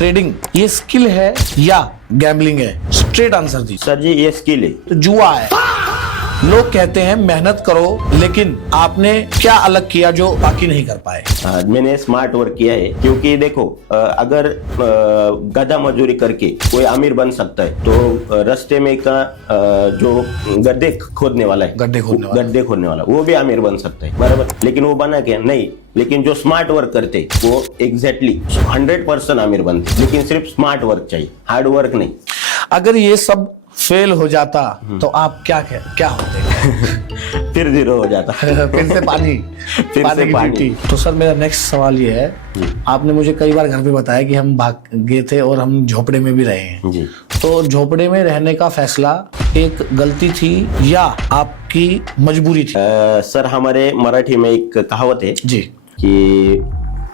Trading ये skill है या गैम्बलिंग है? स्ट्रेट आंसर दीजिए। सर जी ये स्किल है। तो जुआ है। लोग कहते हैं मेहनत करो, लेकिन आपने क्या अलग किया जो बाकी नहीं कर पाए? मैंने स्मार्ट वर्क किया है, क्योंकि देखो अगर गधा मजदूरी करके कोई अमीर बन सकता है तो रास्ते में का जो गड्ढे खोदने वाला है, गड्ढे खोदने वाला वो भी अमीर बन सकता है, बराबर। लेकिन वो बना क्या? नहीं। लेकिन जो स्मार्ट वर्क करते वो एग्जैक्टली 100% अमीर बनते। लेकिन सिर्फ स्मार्ट वर्क चाहिए, हार्ड वर्क नहीं। अगर ये सब फेल हो जाता तो आप क्या होते? फिर जीरो हो जाता। फिर से पानी की ड्यूटी। तो सर मेरा नेक्स्ट सवाल ये है, आपने मुझे कई बार घर पे बताया कि हम भाग गए थे और हम झोपड़े में भी रहे हैं जी। तो झोपड़े में रहने का फैसला एक गलती थी या आपकी मजबूरी थी? सर हमारे मराठी में एक कहावत है जी कि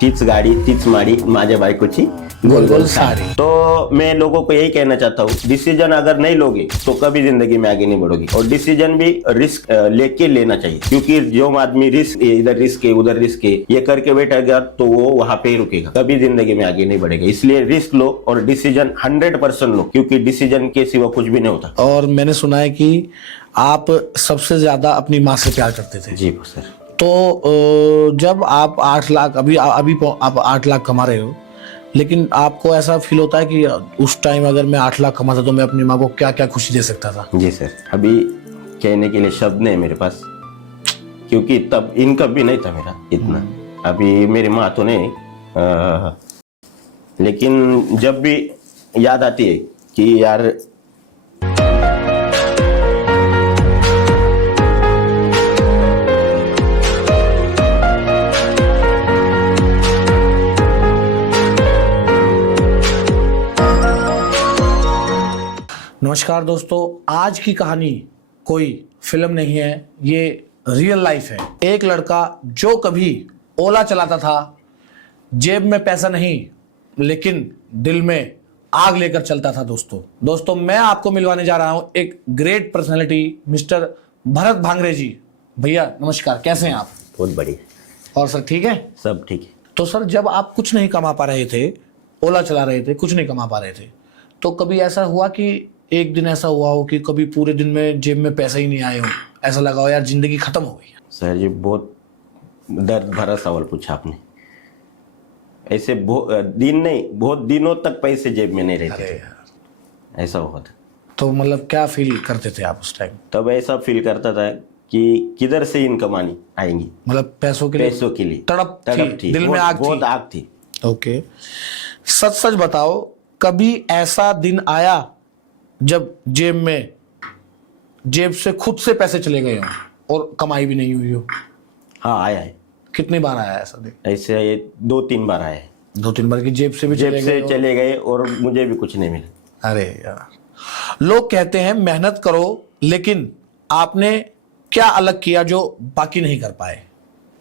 तीच गाड़ी तीच माड़ी माझ्या बायकोची गोल गोल साड़ी। तो मैं लोगों को यही कहना चाहता हूँ, डिसीजन अगर नहीं लोगे तो कभी जिंदगी में आगे नहीं बढ़ोगे। और डिसीजन भी रिस्क लेके लेना चाहिए, क्योंकि जो आदमी रिस्क इधर रिस्क है उधर रिस्क है ये करके बैठेगा तो वो वहां पे ही रुकेगा, कभी जिंदगी में आगे नहीं बढ़ेगा। इसलिए रिस्क लो और डिसीजन 100% लो, क्योंकि डिसीजन के सिवा कुछ भी नहीं होता। और मैंने सुना है कि आप सबसे ज्यादा अपनी माँ से प्यार करते थे। जी सर। तो जब आप 8 लाख अभी आप 8 लाख कमा रहे हो, लेकिन आपको ऐसा फील होता है कि उस टाइम अगर मैं 8 लाख कमाता तो मैं अपनी माँ को क्या क्या खुशी दे सकता था? जी सर, अभी कहने के लिए शब्द नहीं मेरे पास, क्योंकि तब इनकम भी नहीं था मेरा इतना। अभी मेरी माँ तो नहीं, लेकिन जब भी याद आती है कि यार नमस्कार दोस्तों, आज की कहानी कोई फिल्म नहीं है, ये रियल लाइफ है। एक लड़का जो कभी ओला चलाता था, जेब में पैसा नहीं लेकिन दिल में आग लेकर चलता था। दोस्तों मैं आपको मिलवाने जा रहा हूं एक great personality, mister Bharat Bhangre ji. भैया नमस्कार, कैसे हैं आप? बहुत बढ़िया। और सर ठीक है? सब ठीक है। तो सर जब आप कुछ नहीं कमा पा रहे थे, ओला चला रहे थे, कुछ नहीं कमा पा रहे थे, तो कभी ऐसा हुआ कि एक दिन ऐसा हुआ हो कि कभी पूरे दिन में जेब में पैसा ही नहीं आए हो, ऐसा लगा हो यार जिंदगी खत्म हो गई? सर जी बहुत दर्द भरा सवाल पूछा आपने। ऐसे दिन नहीं, बहुत दिनों तक पैसे जेब में नहीं रहते थे, ऐसा हुआ था। तो मतलब क्या फील करते थे आप उस टाइम? तब ऐसा फील करता था कि किधर से इनकम आएंगी, मतलब पैसों के लिए तड़प थी, दिल में आग थी, बहुत आग थी। ओके, सच बताओ, कभी ऐसा दिन आया जब जेब से खुद से पैसे चले गए हो और कमाई भी नहीं हुई हो? हाँ आया है। कितनी बार आया ऐसा दिन? ऐसे 2-3 बार आया है। 2-3 बार की जेब से भी चले गए और मुझे भी कुछ नहीं मिला। अरे यार, लोग कहते हैं मेहनत करो, लेकिन आपने क्या अलग किया जो बाकी नहीं कर पाए?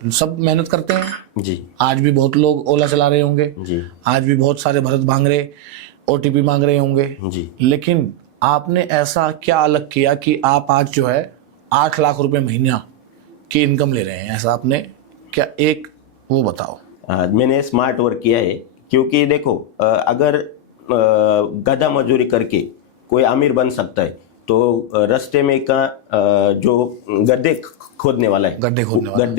सब मेहनत करते हैं जी, आज भी बहुत लोग ओला चला रहे होंगे जी, आज भी बहुत सारे भरत भांगरे ओटीपी मांग रहे होंगे जी, लेकिन आपने ऐसा क्या अलग किया कि आप आज जो है 8 लाख रुपए महीना की इनकम ले रहे हैं? ऐसा आपने क्या, एक वो बताओ। मैंने स्मार्ट वर्क किया है, क्योंकि देखो अगर गधा मजदूरी करके कोई अमीर बन सकता है तो रास्ते में का जो गड्ढे खोदने वाला है, गड्ढे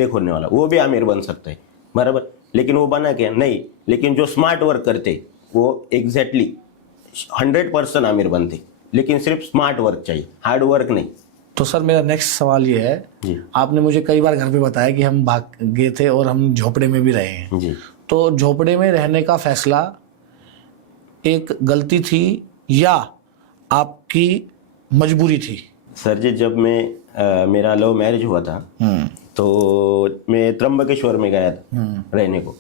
खोदने वाला वो भी अमीर बन सकता है, बराबर। लेकिन वो बना क्या? नहीं। लेकिन जो स्मार्ट वर्क करते वो एग्जैक्टली 100% अमीर बनते। लेकिन सिर्फ स्मार्ट वर्क चाहिए, हार्ड वर्क नहीं। तो सर मेरा नेक्स्ट सवाल ये है जी। आपने मुझे कई बार घर पे बताया कि हम भाग गए थे और हम झोपड़े में भी रहे हैं जी। तो झोपड़े में रहने का फैसला एक गलती थी या आपकी मजबूरी थी? सर जी जब मैं मेरा लव मैरिज हुआ था तो मैं त्र्यंबकेश्वर में गया था रहने को।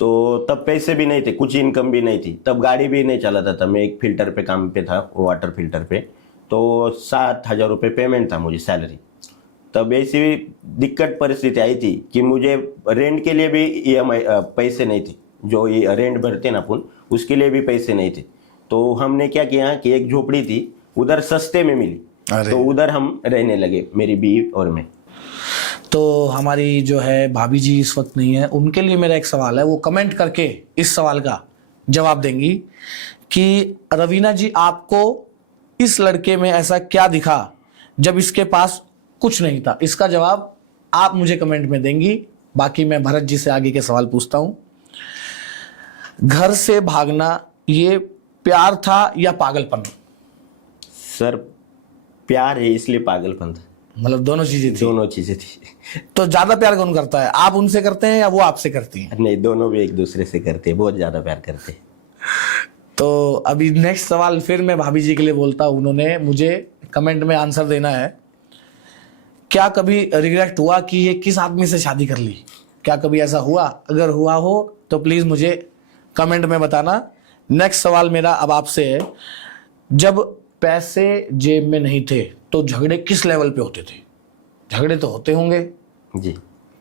तो तब पैसे भी नहीं थे, कुछ इनकम भी नहीं थी, तब गाड़ी भी नहीं चलाता था। मैं एक फिल्टर पे काम पे था, वाटर फिल्टर पे। तो 7,000 रुपये पेमेंट था मुझे सैलरी। तब ऐसी दिक्कत परिस्थिति आई थी कि मुझे रेंट के लिए भी EMI पैसे नहीं थे, जो ये रेंट भरते ना अपन, उसके लिए भी पैसे नहीं थे। तो हमने क्या किया कि एक झोपड़ी थी उधर सस्ते में मिली, तो उधर हम रहने लगे, मेरी बीवी और मैं। तो हमारी जो है भाभी जी इस वक्त नहीं है, उनके लिए मेरा एक सवाल है, वो कमेंट करके इस सवाल का जवाब देंगी कि रवीना जी आपको इस लड़के में ऐसा क्या दिखा जब इसके पास कुछ नहीं था। इसका जवाब आप मुझे कमेंट में देंगी। बाकी मैं भरत जी से आगे के सवाल पूछता हूं। घर से भागना ये प्यार था या पागलपन? सर प्यार है इसलिए पागलपन था। मतलब दोनों चीजें थी। दोनों चीजें थी। तो ज्यादा प्यार कौन करता है, आप उनसे करते हैं या वो आपसे करती हैं? नहीं, दोनों भी एक दूसरे से करते हैं, बहुत ज्यादा प्यार करते हैं। तो अभी नेक्स्ट सवाल फिर मैं भाभी जी के लिए बोलता हूं, उन्होंने मुझे कमेंट में आंसर देना है। क्या कभी रिग्रेट हुआ कि ये किस आदमी से शादी कर ली? क्या कभी ऐसा हुआ? अगर हुआ हो तो प्लीज मुझे कमेंट में बताना। नेक्स्ट सवाल मेरा अब आपसे है, जब पैसे जेब में नहीं थे तो झगड़े किस लेवल पे होते थे? झगड़े तो होते होंगे जी।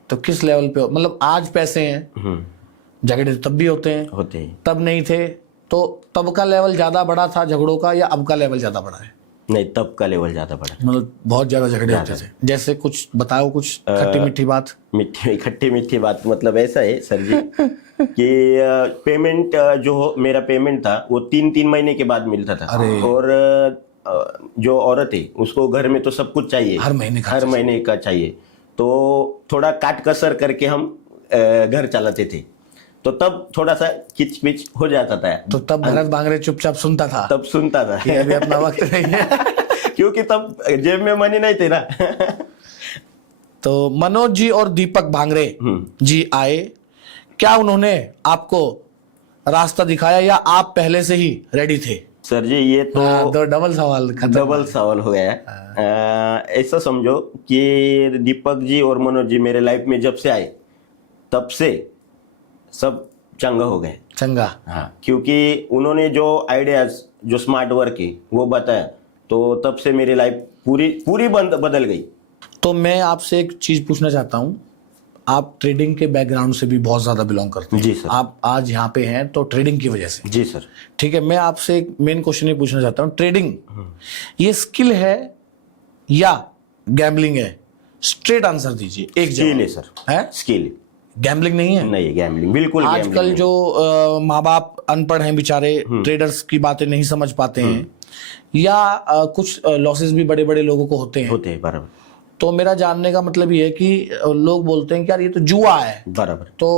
तो किस लेवल पे मतलब आज पैसे हैं झगड़े तब भी होते हैं, होते हैं। तब नहीं थे तो तब का लेवल ज्यादा बड़ा था झगड़ों का या अब का लेवल ज्यादा बड़ा है? नहीं, तब का लेवल ज्यादा बड़ा। मतलब बहुत ज्यादा झगड़े होते थे। जैसे कुछ बताओ, कुछ खट्टी मीठी बात। खट्टी मीठी बात मतलब ऐसा है सर जी कि पेमेंट जो मेरा पेमेंट था वो 3-3 महीने के बाद मिलता था। और जो औरत है उसको घर में तो सब कुछ चाहिए, हर महीने का चाहिए। तो थोड़ा काट कसर करके हम घर चलाते थे, तो तब थोड़ा सा किचपिच हो जाता था। तो तब भरत भांगरे चुपचाप सुनता था? तब सुनता था कि अभी अपना वक्त नहीं है क्योंकि तब जेब में मनी नहीं थे ना। तो मनोज जी और दीपक भांगरे जी आए, क्या उन्होंने आपको रास्ता दिखाया या आप पहले से ही रेडी थे? सर जी ये तो डबल सवाल हो गया है। ऐसा समझो कि दीपक जी और मनोज जी मेरे लाइफ में जब से आए तब से सब चंगा हो गए। चंगा? हाँ, क्योंकि उन्होंने जो आइडियाज, जो स्मार्ट वर्क है वो बताया, तो तब से मेरी लाइफ पूरी बदल गई। तो मैं आपसे एक चीज पूछना चाहता हूँ, आप ट्रेडिंग के बैकग्राउंड से भी बहुत ज्यादा बिलोंग करते हैं। जी सर। आप आज यहाँ पे हैं तो ट्रेडिंग की वजह से। जी सर। ठीक है, मैं आपसे एक मेन क्वेश्चन ये पूछना चाहता हूँ, ट्रेडिंग ये स्किल है या गैम्बलिंग है? स्ट्रेट आंसर दीजिए। एक स्किल है सर। है स्किल, गैम्बलिंग नहीं है। नहीं, गैम्बलिंग बिल्कुल। आजकल जो माँ बाप अनपढ़ हैं बेचारे, ट्रेडर्स की बातें नहीं समझ पाते हैं या कुछ लॉसेस भी बड़े बड़े लोगों को होते हैं बराबर। तो मेरा जानने का मतलब ये है कि लोग बोलते हैं कि यार ये तो जुआ है। बराबर। तो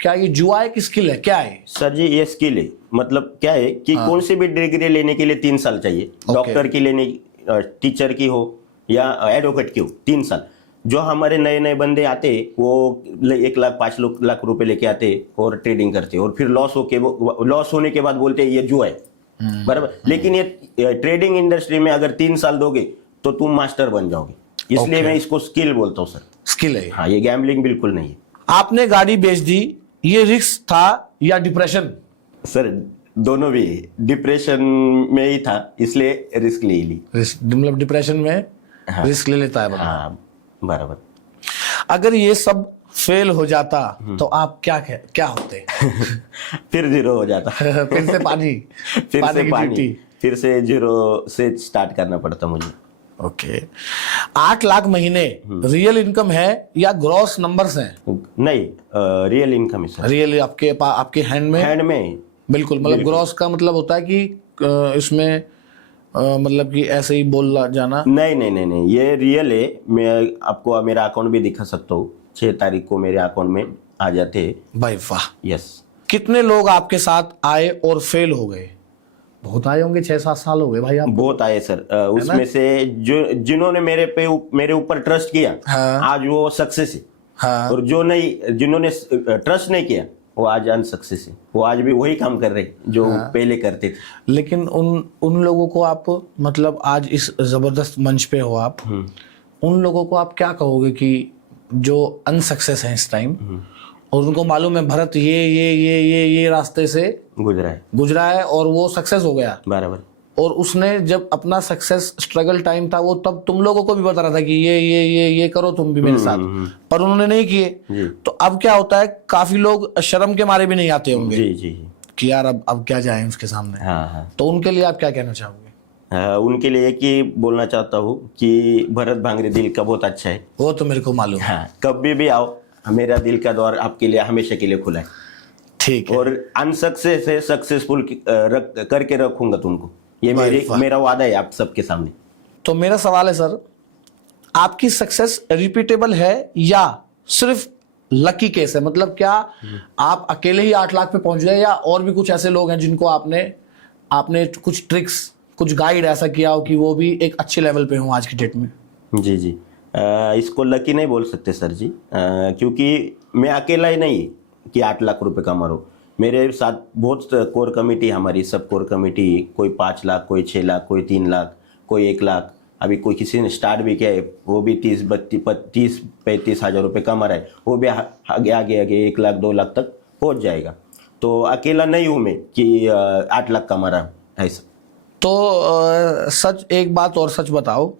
क्या ये जुआ है कि स्किल है, क्या है? सर जी ये स्किल है। मतलब क्या है कि कौन सी भी डिग्री लेने के लिए 3 साल चाहिए। डॉक्टर की लेने, टीचर की हो या एडवोकेट की हो, 3 साल। जो हमारे नए नए बंदे आते वो 1 लाख 5 लाख रुपए लेके आते और ट्रेडिंग करते और फिर लॉस होने के बाद बोलते ये जुआ है। बराबर। लेकिन ये ट्रेडिंग इंडस्ट्री में अगर 3 साल दोगे तो तुम मास्टर बन जाओगे। इसलिए मैं इसको स्किल बोलता हूँ सर। स्किल है। हाँ, ये गैम्बलिंग बिल्कुल नहीं है। आपने गाड़ी बेच दी, ये रिस्क था या डिप्रेशन? सर दोनों भी। डिप्रेशन में ही था इसलिए रिस्क ले ली। मतलब डिप्रेशन में रिस्क ले लेता है। हाँ बराबर। अगर ये सब फेल हो जाता तो आप क्या होते? फिर जीरो हो जाता। फिर से पानी फिर से जीरो से स्टार्ट करना पड़ता मुझे। ओके। 8 लाख महीने रियल इनकम है या ग्रॉस नंबर्स हैं? नहीं, रियल इनकम है सर। रियल आपके हैंड में बिल्कुल। मतलब ग्रॉस का मतलब होता है कि इसमें मतलब कि ऐसे ही बोल जाना? नहीं, ये रियल है। मैं आपको मेरा अकाउंट भी दिखा सकता हूँ। 6 तारीख को मेरे अकाउंट में आ जाते भाई वाह। यस। कितने लोग आपके साथ आए और फेल हो गए? बहुत आए होंगे, 6-7 साल हो गए भाई आप। बहुत आए सर। उसमें से जिन्होंने मेरे ऊपर ट्रस्ट किया, आज वो सक्सेस है। हाँ। और जिन्होंने ट्रस्ट नहीं किया वो आज अनसक्सेस है। वो आज भी वही काम कर रहे जो पहले करते थे। लेकिन उन लोगों को आप, मतलब आज इस जबरदस्त मंच पे हो आप, उन लोगों को आप क्या कहोगे कि जो अनसक्सेस है इस टाइम और उनको मालूम है भरत ये रास्ते से गुजरा है और वो सक्सेस हो गया। बराबर। और उसने जब अपना सक्सेस स्ट्रगल टाइम था वो तब तुम लोगों को भी बता रहा था कि ये करो तुम भी मेरे साथ, पर उन्होंने नहीं किए। तो अब क्या होता है, काफी लोग शर्म के मारे भी नहीं आते होंगे जी कि यार अब क्या जाए उसके सामने। हाँ। तो उनके लिए आप क्या कहना चाहोगे? उनके लिए कि बोलना चाहता हूँ कि भरत भांगरे दिल का बहुत अच्छा है। वो तो मेरे को मालूम है। कभी भी आओ, मेरा दिल का द्वार आपके लिए हमेशा के लिए खुला है। ठीक है। और अनसक्सेस है सक्सेसफुल करके रखूंगा तुमको। ये वाह, वाह। मेरा वादा है आप सबके सामने। तो मेरा सवाल है सर, आपकी सक्सेस रिपीटेबल है या सिर्फ लकी केस है? मतलब क्या आप अकेले ही 8 लाख पे पहुंच गए या और भी कुछ ऐसे लोग हैं जिनको आपने कुछ ट्रिक्स, कुछ गाइड ऐसा किया हो कि वो भी एक अच्छे लेवल पे हो आज की डेट में? जी जी, इसको लकी नहीं बोल सकते सर जी, क्योंकि मैं अकेला ही नहीं कि 8 लाख रुपए कमा रहा हूँ। मेरे साथ बहुत कोर कमेटी, हमारी सब कोर कमेटी, कोई 5 लाख, कोई 6 लाख, कोई 3 लाख, कोई 1 लाख, अभी कोई किसी ने स्टार्ट भी किया है, वो भी 30-35 हज़ार रुपये कमा रहा है, वो भी आगे आगे आगे 1 लाख 2 लाख तक पहुंच जाएगा। तो अकेला नहीं हूँ मैं कि 8 लाख कमा रहा हूँ ऐसा। तो सच एक बात और सच बताओ,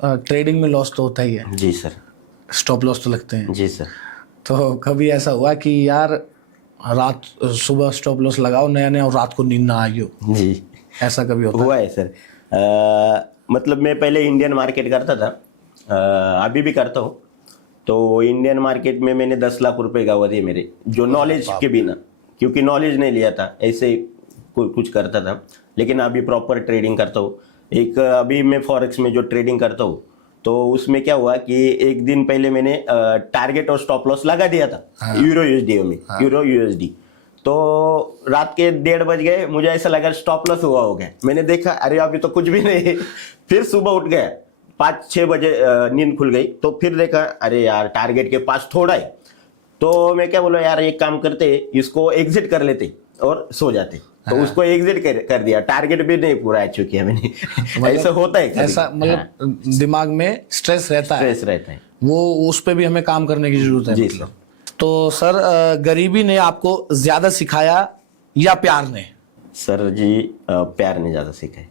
ट्रेडिंग में लॉस तो होता ही है, जी सर। स्टॉप लॉस तो लगते हैं। जी सर। तो कभी ऐसा हुआ कि यार रात सुबह स्टॉप लॉस लगाओ नया नया और रात को नींद ना आई हो? जी, ऐसा कभी होता हुआ है सर। मतलब मैं पहले इंडियन मार्केट करता था, अभी भी करता हूँ। तो इंडियन मार्केट में मैंने 10 लाख रुपए गवा दिए मेरे, जो नॉलेज के बिना, क्योंकि नॉलेज नहीं लिया था, ऐसे ही कुछ करता था। लेकिन अभी प्रॉपर ट्रेडिंग करता हूँ। एक अभी मैं फॉरेक्स में जो ट्रेडिंग करता हूँ, तो उसमें क्या हुआ कि एक दिन पहले मैंने टारगेट और स्टॉप लॉस लगा दिया था। हाँ। यूरो यूएसडी में। हाँ। Euro USD. तो रात के 1:30 बज गए, मुझे ऐसा लगा स्टॉप लॉस हुआ हो गया। मैंने देखा अरे अभी तो कुछ भी नहीं। फिर सुबह उठ गया, 5-6 बजे नींद खुल गई, तो फिर देखा अरे यार टारगेट के पास थोड़ा है। तो मैं क्या बोला यार एक काम करते, इसको एग्जिट कर लेते और सो जाते। तो उसको एग्जिट कर दिया, टारगेट भी नहीं पूरा अचीव किया मैंने। ऐसा होता है कभी। ऐसा मतलब दिमाग में स्ट्रेस रहता है, स्ट्रेस रहता है, वो उस पे भी हमें काम करने की जरूरत है। जी मतलब तो सर गरीबी ने आपको ज्यादा सिखाया या प्यार ने? सर जी प्यार ने ज्यादा सीखा है।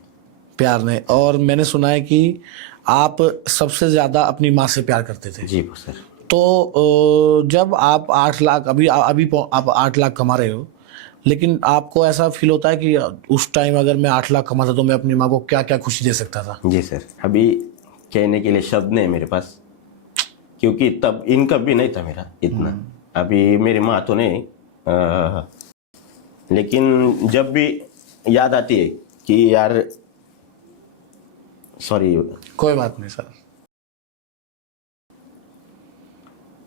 प्यार ने। और मैंने सुना है कि आप सबसे ज्यादा अपनी माँ से प्यार करते थे। जी सर। तो जब आप 8 लाख अभी आप 8 लाख कमा रहे हो, लेकिन आपको ऐसा फील होता है कि उस टाइम अगर मैं 8 लाख कमाता तो मैं अपनी माँ को क्या क्या खुशी दे सकता था? जी सर, अभी कहने के लिए शब्द नहीं है मेरे पास, क्योंकि तब इनकम भी नहीं था मेरा इतना। अभी मेरी माँ तो नहीं, लेकिन जब भी याद आती है कि यार, सॉरी, कोई बात नहीं सर,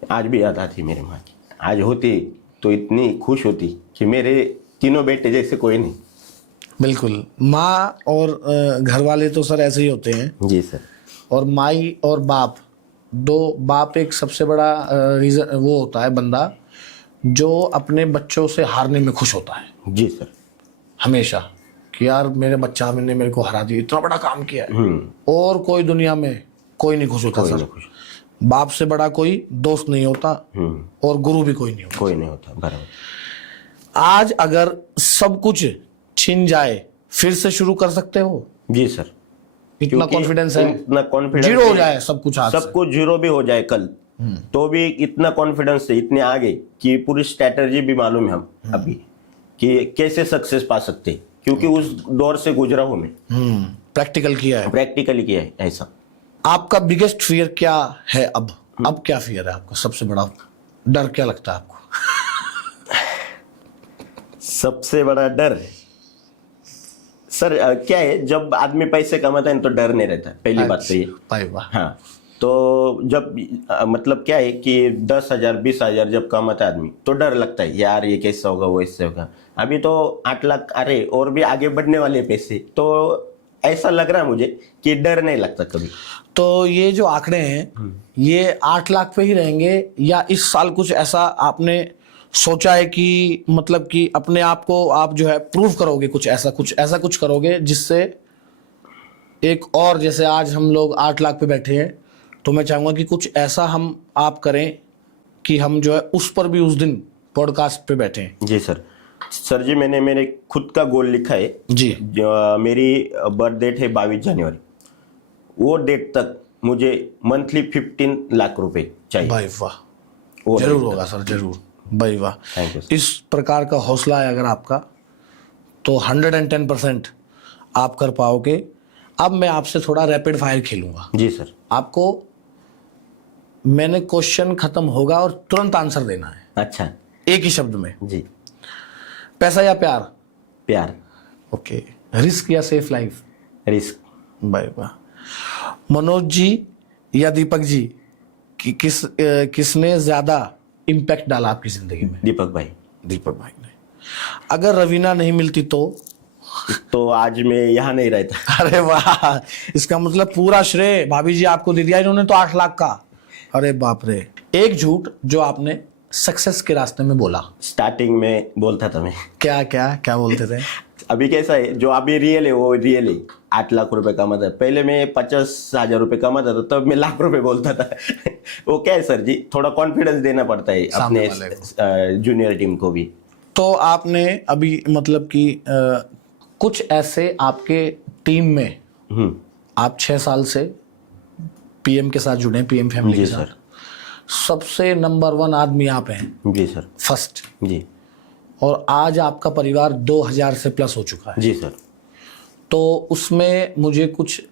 आज भी याद आती मेरी माँ की। आज होती तो इतनी खुश होती कि मेरे तीनों बेटे जैसे कोई नहीं। बिल्कुल, माँ और घर वाले तो सर ऐसे ही होते हैं। जी सर। और माई और बाप, बाप एक सबसे बड़ा रीजन वो होता है बंदा जो अपने बच्चों से हारने में खुश होता है। जी सर। हमेशा कि यार मेरे बच्चा ने मेरे को हरा दिया, इतना बड़ा काम किया है। और कोई दुनिया में कोई नहीं खुश होता सर। बाप से बड़ा कोई दोस्त नहीं होता और गुरु भी कोई नहीं होता। कोई नहीं होता, बराबर। आज अगर सब कुछ छिन जाए फिर से शुरू कर सकते हो? जी सर। इतना कॉन्फिडेंस है? इतना कॉन्फिडेंस, जीरो हो जाए सब कुछ, सब कुछ जीरो भी हो जाए कल, तो भी इतना कॉन्फिडेंस है, इतने आगे कि पूरी स्ट्रेटजी भी मालूम है हम अभी कि कैसे सक्सेस पा सकते, क्योंकि उस दौर से गुजरा हूं मैं। प्रैक्टिकल किया है, प्रैक्टिकली किया है ऐसा। आपका बिगेस्ट फियर क्या है अब क्या फियर है आपका? सबसे बड़ा डर क्या लगता है आपको? सबसे बड़ा डर सर क्या है, जब आदमी पैसे कमाता है तो डर नहीं रहता, पहली बात तो ये। हाँ, तो जब मतलब क्या है कि 10,000 20,000 जब कमाता है आदमी तो डर लगता है यार ये कैसे होगा वो इससे होगा। अभी तो 8 लाख, अरे और भी आगे बढ़ने वाले पैसे, तो ऐसा लग रहा है मुझे कि डर नहीं लगता कभी। तो ये जो आंकड़े हैं ये 8 लाख पे ही रहेंगे या इस साल कुछ ऐसा आपने सोचा है कि मतलब कि अपने आप को आप जो है प्रूव करोगे, कुछ ऐसा कुछ करोगे जिससे एक और, जैसे आज हम लोग 8 लाख पे बैठे हैं, तो मैं चाहूंगा कि कुछ ऐसा आप करें कि हम जो है उस पर भी उस दिन पॉडकास्ट पे बैठे हैं। जी सर। सर जी, मैंने मेरे खुद का गोल लिखा है जी। मेरी बर्थ डेट है 22 जनवरी, वो डेट तक मुझे मंथली 15 लाख रुपए चाहिए। भाई वाह, जरूर होगा सर, जरूर। भाई वाह, थैंक यू। इस प्रकार का हौसला है अगर आपका तो 110% आप कर पाओगे। अब मैं आपसे थोड़ा रैपिड फायर खेलूंगा। जी सर। आपको मैंने क्वेश्चन खत्म होगा और तुरंत आंसर देना है। अच्छा। एक ही शब्द में, जी। पैसा या प्यार? प्यार। ओके। रिस्क या सेफ लाइफ? रिस्क। भाई वाह। मनोज जी या दीपक जी, किसने ज्यादा इम्पैक्ट डाला आपकी जिंदगी में? दीपक भाई। दीपक भाई ने। अगर रवीना नहीं मिलती तो आज मैं यहाँ नहीं रहता। अरे वाह, इसका मतलब पूरा श्रेय भाभी जी आपको दे दिया, इन्होंने तो 8 लाख का। अरे बाप रे। एक झूठ जो आपने सक्सेस के रास्ते में बोला? स्टार्टिंग में बोलता था मैं। क्या क्या क्या बोलते थे? अभी कैसा है, जो अभी रियल है वो रियल है। 8 लाख रुपए कमाता है, पहले मैं 50,000 रुपए कमाता था, तब मैं लाख रुपए बोलता था। वो क्या है सर जी, थोड़ा कॉन्फिडेंस देना पड़ता है अपने जूनियर टीम को भी। तो आपने अभी मतलब कि कुछ ऐसे आपके टीम में, आप 6 साल से पीएम के साथ जुड़े, पीएम फैमिली के साथ, सबसे नंबर 1 आदमी आप हैं। जी सर। फर्स्ट। जी। और आज आपका परिवार 2000 से प्लस हो चुका है। जी सर। तो उसमें मुझे कुछ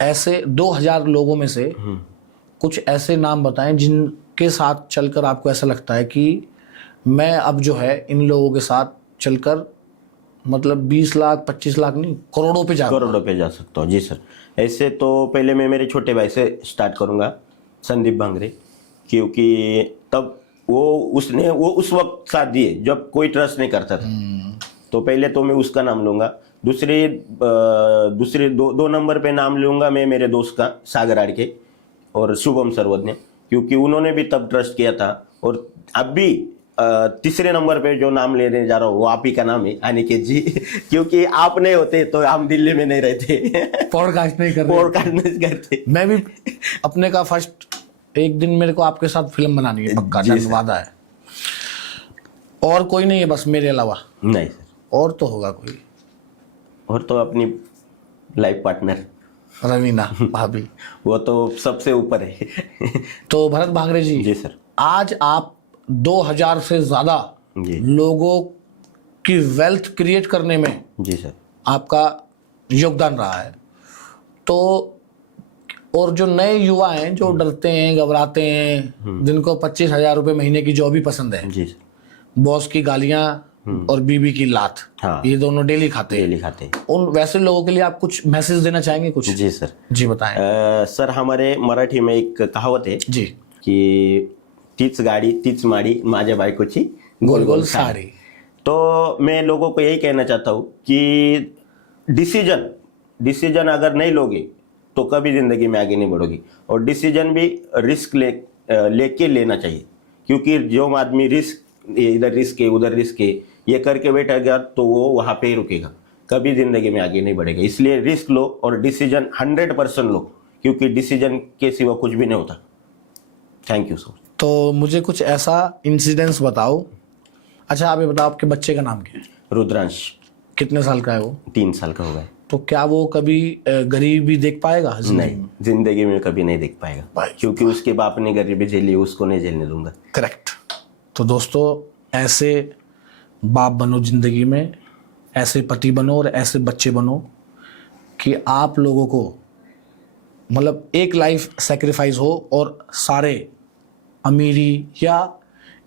ऐसे 2000 लोगों में से कुछ ऐसे नाम बताएं जिनके साथ चलकर आपको ऐसा लगता है कि मैं अब जो है इन लोगों के साथ चलकर मतलब 20 लाख 25 लाख नहीं, करोड़ों पे जा सकता हूँ। जी सर। ऐसे तो पहले मैं मेरे छोटे भाई से स्टार्ट करूँगा, संदीप भांगरे, क्योंकि तब वो उस वक्त साथ दिए जब कोई ट्रस्ट नहीं करता था। तो पहले तो मैं उसका नाम लूंगा। दूसरे दो नंबर पे नाम लूंगा मैं मेरे दोस्त का, सागर आड़के और शुभम सर्वज्ञ, क्योंकि उन्होंने भी तब ट्रस्ट किया था। और अब भी तीसरे नंबर पे जो नाम लेने जा रहा हूँ वो आप ही का नाम है, अनिकेत जी। क्योंकि आप नहीं होते तो हम दिल्ली में नहीं रहते, पॉडकास्ट नहीं करते। मैं भी अपने का फर्स्ट, एक दिन मेरे को आपके साथ फिल्म बनानी है, पक्का वादा है। और कोई नहीं है बस मेरे अलावा? नहीं सर। और तो होगा कोई? और तो अपनी लाइफ पार्टनर रवीना भाभी, वो तो सबसे ऊपर है। तो भरत भांगरे जी। जी सर। आज आप 2000 से ज्यादा लोगों की वेल्थ क्रिएट करने में, जी सर, आपका योगदान रहा है। तो और जो नए युवा हैं जो डरते हैं, घबराते हैं, जिनको 25,000 रुपए महीने की जॉब ही पसंद है, जी सर, बॉस की गालियां और बीबी की लात, हाँ, ये दोनों डेली खाते हैं, उन वैसे लोगों के लिए आप कुछ मैसेज देना चाहेंगे कुछ? जी सर। जी बताएं। सर, हमारे मराठी में एक कहावत है जी कि तीच गाड़ी तीच माड़ी माझ्या बायकोची गोल गोल साड़ी। तो मैं लोगों को यही कहना चाहता हूँ कि डिसीजन अगर नहीं लोगे तो कभी जिंदगी में आगे नहीं बढ़ोगी। और डिसीजन भी रिस्क लेके लेना चाहिए, क्योंकि जो आदमी इधर रिस्क है उधर रिस्क है ये करके बैठेगा तो वो वहां पे ही रुकेगा, कभी जिंदगी में आगे नहीं बढ़ेगा। इसलिए रिस्क लो और डिसीजन 100% लो, क्योंकि डिसीजन के सिवा कुछ भी नहीं होता। Thank you sir. तो मुझे कुछ ऐसा इंसिडेंस बताओ। अच्छा आप ये बताओ, आपके बच्चे का नाम क्या है? रुद्रांश। कितने साल का है वो? 3 साल का होगा। तो क्या वो कभी गरीबी देख पाएगा? नहीं, जिंदगी में कभी नहीं देख पाएगा, क्योंकि उसके बाप ने गरीबी झेली, उसको नहीं झेलने दूंगा। करेक्ट। तो दोस्तों, ऐसे बाप बनो जिंदगी में, ऐसे पति बनो और ऐसे बच्चे बनो कि आप लोगों को मतलब एक लाइफ सेक्रीफाइस हो और सारे अमीरी या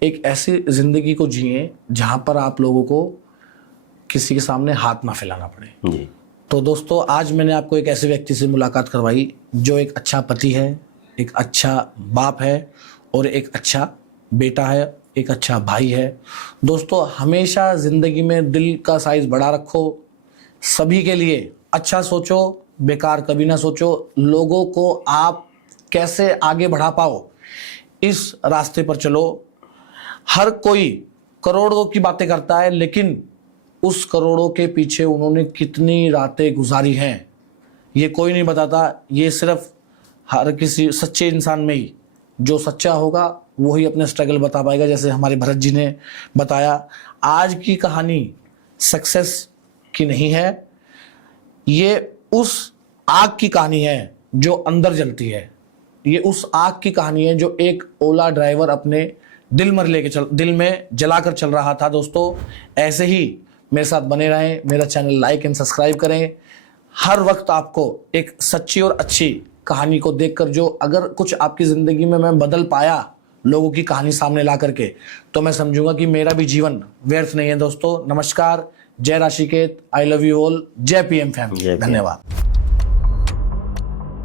एक ऐसी ज़िंदगी को जिए जहाँ पर आप लोगों को किसी के सामने हाथ ना फैलाना पड़े। जी। तो दोस्तों, आज मैंने आपको एक ऐसे व्यक्ति से मुलाकात करवाई जो एक अच्छा पति है, एक अच्छा बाप है और एक अच्छा बेटा है, एक अच्छा भाई है। दोस्तों, हमेशा ज़िंदगी में दिल का साइज़ बड़ा रखो, सभी के लिए अच्छा सोचो, बेकार कभी ना सोचो। लोगों को आप कैसे आगे बढ़ा पाओ इस रास्ते पर चलो। हर कोई करोड़ों की बातें करता है, लेकिन उस करोड़ों के पीछे उन्होंने कितनी रातें गुजारी हैं ये कोई नहीं बताता। ये सिर्फ हर किसी सच्चे इंसान में ही, जो सच्चा होगा वही अपने स्ट्रगल बता पाएगा। जैसे हमारे भरत जी ने बताया, आज की कहानी सक्सेस की नहीं है, ये उस आग की कहानी है जो अंदर जलती है। ये उस आग की कहानी है जो एक ओला ड्राइवर अपने दिल में जलाकर चल रहा था। दोस्तों, ऐसे ही मेरे साथ बने रहें, मेरा चैनल लाइक एंड सब्सक्राइब करें। हर वक्त आपको एक सच्ची और अच्छी कहानी को देखकर जो अगर कुछ आपकी ज़िंदगी में मैं बदल पाया लोगों की कहानी सामने ला करके, तो मैं समझूंगा कि मेरा भी जीवन व्यर्थ नहीं है। दोस्तों नमस्कार, जय राशिकेत, आई लव यू ऑल, जय पीएम फैमिली, जय PM। धन्यवाद।